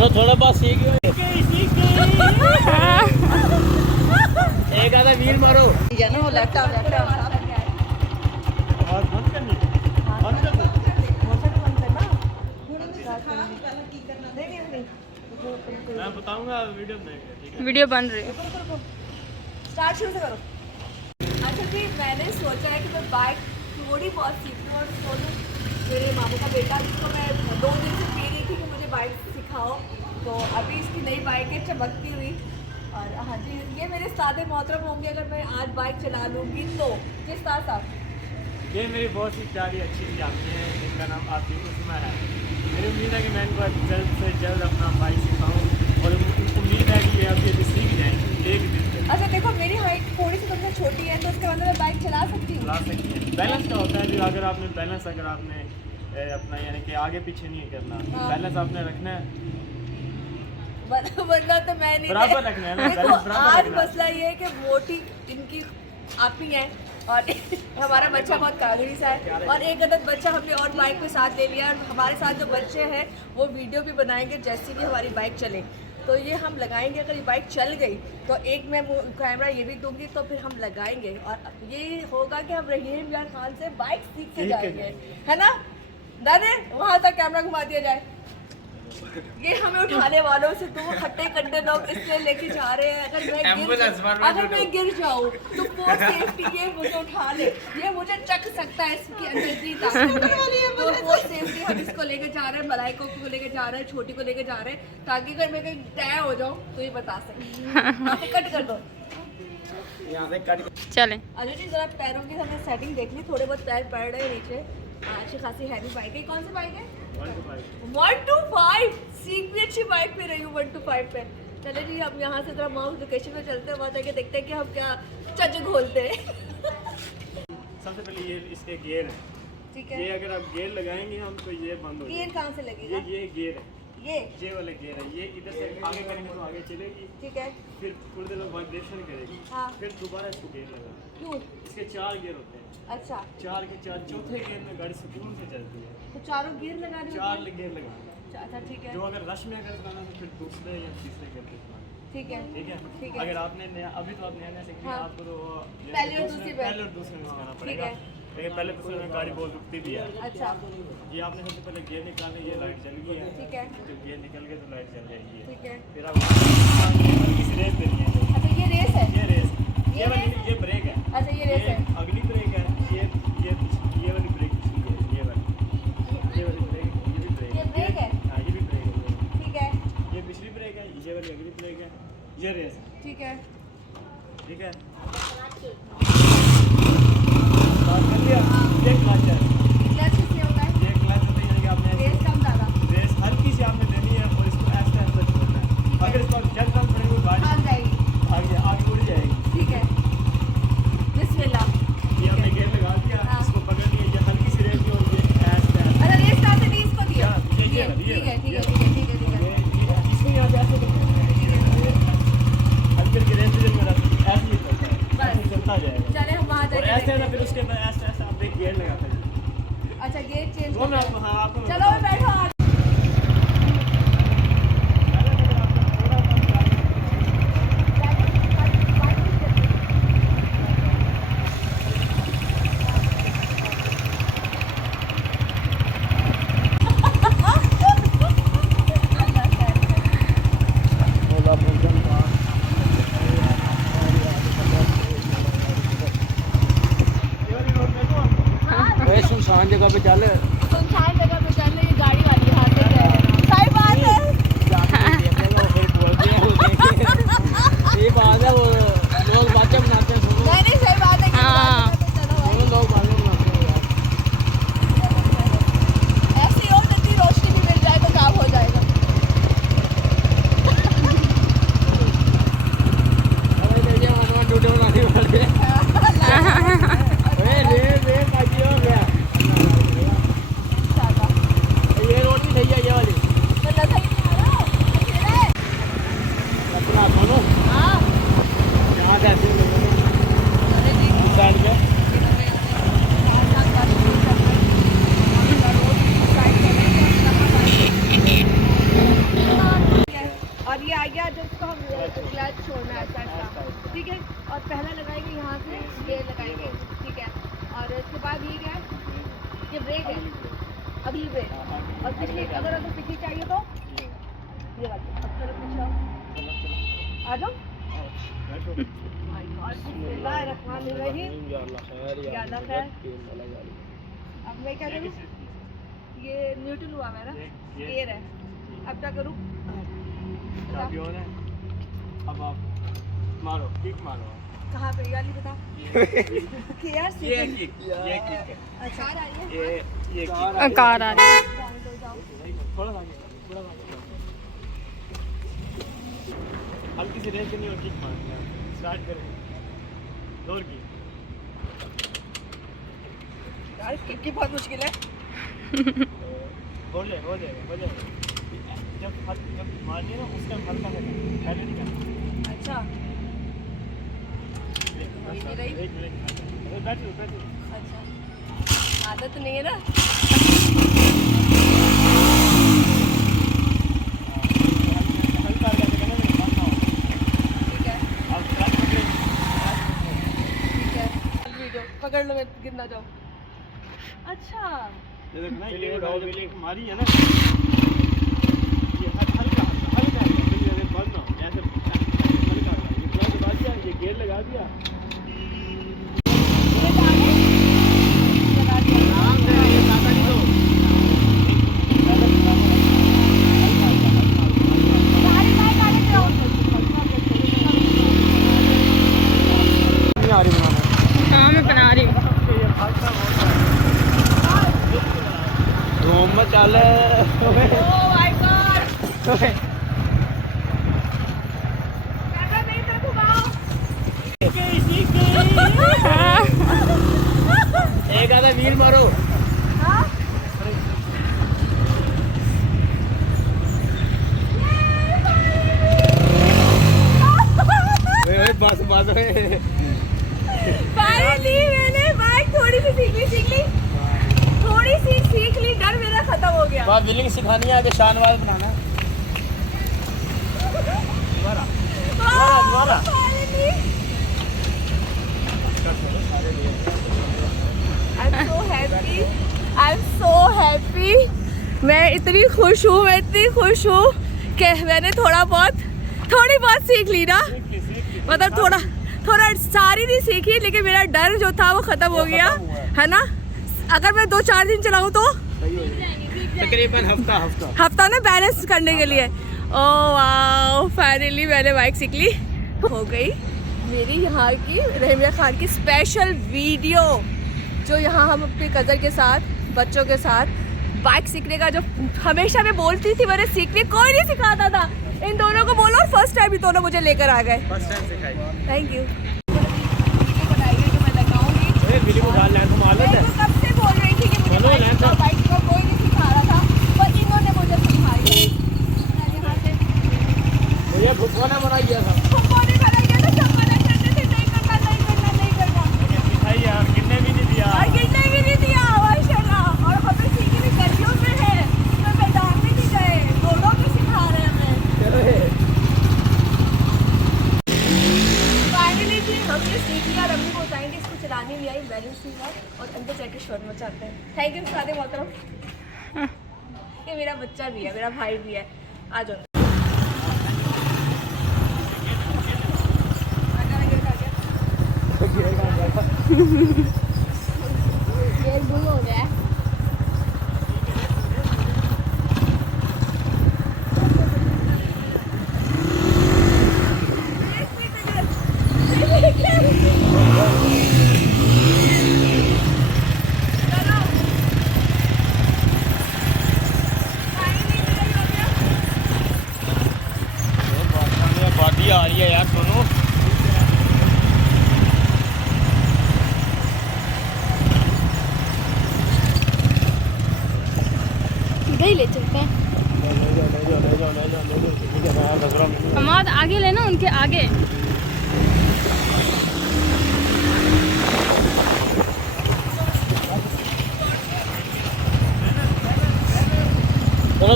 थोड़ा बहुत सीख एक आधा वीर मारो मैं बताऊंगा वीडियो बन रही है। स्टार्ट शुरू से करो। अच्छा जी, मैंने सोचा है कि मैं बाइक थोड़ी बहुत सीखूँ और सोनू मेरे मामू का बेटा जिसको मैं 2 दिन से कह रही थी कि मुझे बाइक सिखाओ, तो अभी इसकी नई बाइक है चमकती हुई। और हाँ जी, ये मेरे सादे मोहतरम होंगे अगर मैं आज बाइक चला लूँगी तो। जिस तरह साहब ये मेरी बहुत ही प्यारी अच्छी जाती है जिनका नाम आपकी उस्मा है। मेरी उम्मीद है कि मैं इनको जल्द से जल्द अपना बाइक सिखाऊँ और उम्मीद है कि ये अब ये सीख जाएँ एक दिन। अच्छा देखो, मेरी हाइट थोड़ी सी तुमसे छोटी है तो उसके बाद मैं बाइक चला सकती हूँ। चला सकती है। बैलेंस क्या होता है जी, अगर आपने बैलेंस अपना यानी कि आगे पीछे नहीं करना, बैलेंस आपने रखना है वरना तो मैं नहीं बराबर रखना है ना। देखो आज मसला ये है कि मोटी इनकी आप ही है और हमारा बच्चा बहुत कागड़ी सा है और एक अदद बच्चा हमने और बाइक पे साथ ले लिया। और हमारे साथ जो बच्चे हैं वो वीडियो भी बनाएंगे जैसे कि हमारी बाइक चले, तो ये हम लगाएंगे। अगर ये बाइक चल गई तो एक मैं कैमरा ये भी दूंगी तो फिर हम लगाएंगे और ये होगा कि हम रहीम इमरान खान से बाइक सीख के जाएंगे, है ना दादे? वहाँ तक कैमरा घुमा दिया जाए। ये हमें उठाने वालों से तो खट्टे कट्टे लोग इसलिए लेके जा रहे हैं। अगर मैं गिर जाऊँ तो फॉर सेफ्टी ये मुझे उठा ले, ये मुझे चक सकता है इसके अंदर जी तो फॉर सेफ्टी हम इसको लेके जा रहे हैं, मलाइको को लेके जा रहे हैं, छोटी को लेके जा रहे हैं, ताकि अगर मैं कहीं तय हो जाऊँ तो ये बता सकें। कट कर दो यहाँ से कट चलें। अजय जी जरा पैरों की हमने सेटिंग देख ली, थोड़े बहुत पैर पड़ रहे हैं नीचे। अच्छी खासी हैवी बाइक है। कौन सी बाइक है? 1 to 5। सीख भी अच्छी बाइक पे रही हूँ 1 to 5 पे। चले जी हम यहाँ से जरा माउंट लोकेशन में चलते हैं, वहाँ जाके देखते हैं कि हम क्या चज घोलते हैं। सबसे पहले ये इसके गियर है, ठीक है। ये अगर आप गियर लगाएंगे हम तो ये बंद हो जाएगा। गियर कहाँ से लगेगा? ये गियर है, ये वाला गियर है। ये इधर से आगे करेंगे तो आगे चलेगी, ठीक है। फिर थोड़ी देर में वाइब्रेशन करेगी, हाँ। फिर दोबारा इसको गियर लगा। क्यों? इसके 4 गियर होते हैं। अच्छा, 4 के 4 चौथे गियर में गाड़ी सुकून से चलती है। तो चारों गियर लगा रहे 4 गियर लगा। अच्छा ठीक है, जो अगर रश में अगर चलाना तो फिर दूसरे या तीसरे गियर पे चलाना। ठीक है, ठीक है, ठीक है। अगर आपने नया अभी तो आप नया सीख रहे हैं, हाँ। आपको तो पहले और दूसरी पे। पहले और दूसरे में सिखाना ठीक पड़ेगा। है। लेकिन पहले दूसरे में गाड़ी बहुत रुकती भी है। अच्छा ये आपने सबसे पहले गियर निकालने, ये लाइट जल गई है, ठीक है, तो गियर निकल गए तो लाइट जल जाएगी। ठीक है। फिर आप किस रेस देनी है? अच्छा ये रेस है, ये रेस, ये रेस? ये ब्रेक है। अच्छा ये रेस है, अगली ब्रेक है, ये वाली ब्रेक, ये वाली ब्रेक, ये भी ब्रेक ये ब्रेक है, हाँ ये भी ब्रेक है। ठीक है, ये पिछली ब्रेक है, ये वाली अगली ब्रेक है, ये रेस है। ठीक है। ठीक है, बात कर लिया। ये क्लच है, क्लच किससे होता है? ये क्लच होता है कि आपने रेस कम ज़्यादा रेस हल्की सी आपने देनी है और इसको ऐसा छोड़ना है। अगर इसको आप जल्द कम करेंगे गाड़ी भाग जाएगी, आगे उड़ जाएगी। ठीक है। बिस्मिल्लाह। ये आपने गेयर लगा दिया, हाँ। इसको पकड़ लिया, ये हल्की सी रेस की और ये ऐसा अच्छा रेस कहाँ से दी इसको दिया? ये ठीक है, ठीक है, ठीक है, ठीक है, ठीक है। इसमें यहाँ पे ऐसे हल्की हल्की रेस दे मेरा ऐसे ही चलता है, ऐसे चलता जाएगा। चले हम वहाँ और जाके ऐसे है ना, देखते फिर उसके बाद ऐसा ऐसा आप एक गियर लगाते हैं। हैं। अच्छा गेट चेंज वो मैं करना आपको है। हाँ आपको चलो मैं बैठो आज। सुनसान जगह पे चल, सुनसान जगह पे चल रही गाड़ी वाली हाथ से कह रहे हैं। सही बात है। ये बात है, वो लोग बातें बनाते हैं, सुनो नहीं सही बात है कि हाँ। चलो भाई। वो लोग बातें बनाते हैं यार। ऐसी और जल्दी रोशनी भी मिल जाए तो काम हो जाएगा। अरे ये हमारा वीडियो बनाने वाले हैं। अरे रे बाकी हो गया। ब्रेक है अगली ब्रेक और पिछली अगर पिछली चाहिए तो ये वाली। अब चलो पीछे आ जाओ। बिस्मिल्लाहिर्रहमानिर्रहीम। या अल्लाह खैर। अब मैं क्या करूँ? ये न्यूट्रल हुआ मेरा एयर है। अब क्या करूँ? चाबी ऑन है। अब आप मारो, किक मारो। कहाँ पे? वाली बता। कि यार ये किक है। अच्छा आ रही है। ये कार आ रही है। थोड़ा आगे, थोड़ा आगे। हल्की सी रेंज नहीं और किक मारनी है। स्टार्ट करें। जोर की। यार किक की बहुत मुश्किल है। हो जाएगा। जब मारनी है ना उस टाइम हल्का है, पहले नहीं करना। अच्छा ये रही। एक मिनट बैठ लो। अच्छा आदत नहीं है ना। हल्का आ जाएगा ना, मारना हो। ठीक है अब स्टार्ट करें। ठीक है वीडियो पकड़ लो, मैं गिर ना जाऊँ। अच्छा ये देखना, ये जब मारी है ना, ये हल्का है। ये बंद ना हो, ऐसे हल्का है। ये क्लच दबा दिया, ये गियर लगा दिया। ये डाले लगा दिया। आराम से, ये ज्यादा नहीं दो। बाहरी बाहर डाले जाओ। नहीं आ रही बनाना। हाँ मैं बना रही हूँ। मोहम्मद चाले। ओह माय गॉड कैमरा नहीं तरफ घुमाओ। एक आधा व्हील मारो। हाँ बस फाइनली मैंने बाइक थोड़ी सी सीख ली। डर मेरा खत्म हो गया। बात व्हीलिंग सिखानी है, आगे शानवार बनाना है। दोबारा। I am so happy. मैं इतनी खुश हूँ कि मैंने थोड़ी बहुत सीख ली ना। मतलब थोड़ा सारी नहीं सीखी, लेकिन मेरा डर जो था वो खत्म हो गया है ना। अगर मैं 2-4 दिन चलाऊँ तो तकरीबन हफ्ता ना बैलेंस करने के लिए। ओह वाओ फाइनली मैंने बाइक सीख ली। हो गई मेरी यहाँ की रहीमिया खान की स्पेशल वीडियो, जो यहाँ हम अपने कज़न के साथ बच्चों के साथ बाइक सीखने का, जो हमेशा मैं बोलती थी मैंने सीखने, कोई नहीं सिखाता था। इन दोनों को बोलो और फर्स्ट टाइम ही दोनों मुझे लेकर आ गए। Thank you. वीडियो को डाल लें, मैं तो कब से बोल रही थी कि मुझे बाइक का कोई नहीं सिखा रहा था, पर इन्होंने मुझे सिखाई। मुझे भुटवाना बना दिया था। सबको नहीं बनाया था, सब मना करते थे नहीं करना। सिखाई यार, गिरने भी नहीं दिया। और गिरने भी नहीं दिया माशाल्लाह। और हमें सीखी भी गर्मियों में है, तो मैदान में नहीं गए, दोनों को सिखा रहे हैं हमें। फाइनली जी हमने सीख लिया। रम्मी को बताएंगे इसको चलाने नहीं आई, बैलेंस नहीं हुआ और अंदर जाके शोरमा चाहते हैं। थैंक यू सादे मोहतरम। ये मेरा बच्चा भी है, मेरा भाई भी है। आ जाओ। ये गुल हो गया। बाती आ रही है यार, सुनो। इधर ही ले चलते हैं। हमाद आगे लेना, उनके आगे।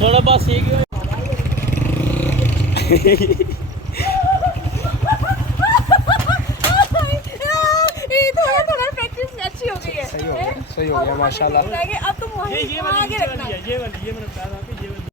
थोड़ा बहुत सीख गए। थोड़ा प्रैक्टिस अच्छी हो गई है। हैं। सही हो गया माशाल्लाह। अब तुम वहीं ये आगे वाली रखना। ये वाली ये मैंने बताया था कि ये वाली